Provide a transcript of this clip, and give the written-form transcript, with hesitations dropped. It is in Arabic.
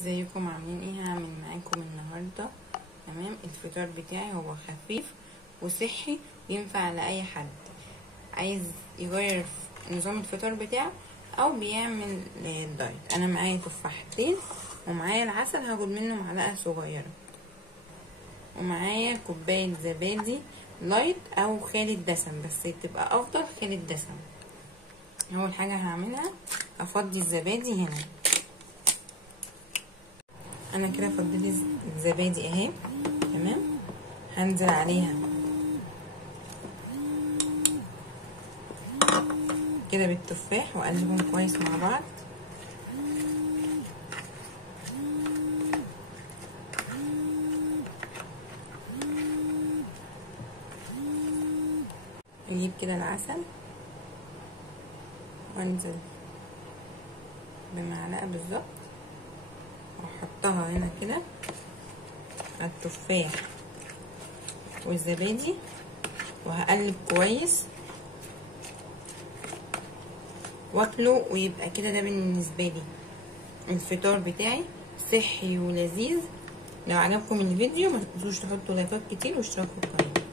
ازيكم عاملين ايه؟ هعمل معاكم النهارده تمام الفطار بتاعي. هو خفيف وصحي وينفع لاي حد عايز يغير نظام الفطار بتاعه او بيعمل دايت. انا معايا تفاحتين ومعايا العسل هاخد منه معلقه صغيره، ومعايا كوبايه زبادي لايت او خالي الدسم، بس تبقى افضل خالي الدسم. اول حاجه هعملها افضي الزبادي هنا. انا كده فضيت الزبادي اهي تمام. هنزل عليها كده بالتفاح واقلبهم كويس مع بعض. اجيب كده العسل وانزل بمعلقه بالظبط واحطها هنا كده على التفاح والزبادي، وهقلب كويس واكله. ويبقى كده ده بالنسبه لي الفطار بتاعي صحي ولذيذ. لو عجبكم الفيديو ما تنسوش تحطوا لايكات كتير واشتراكوا في القناه.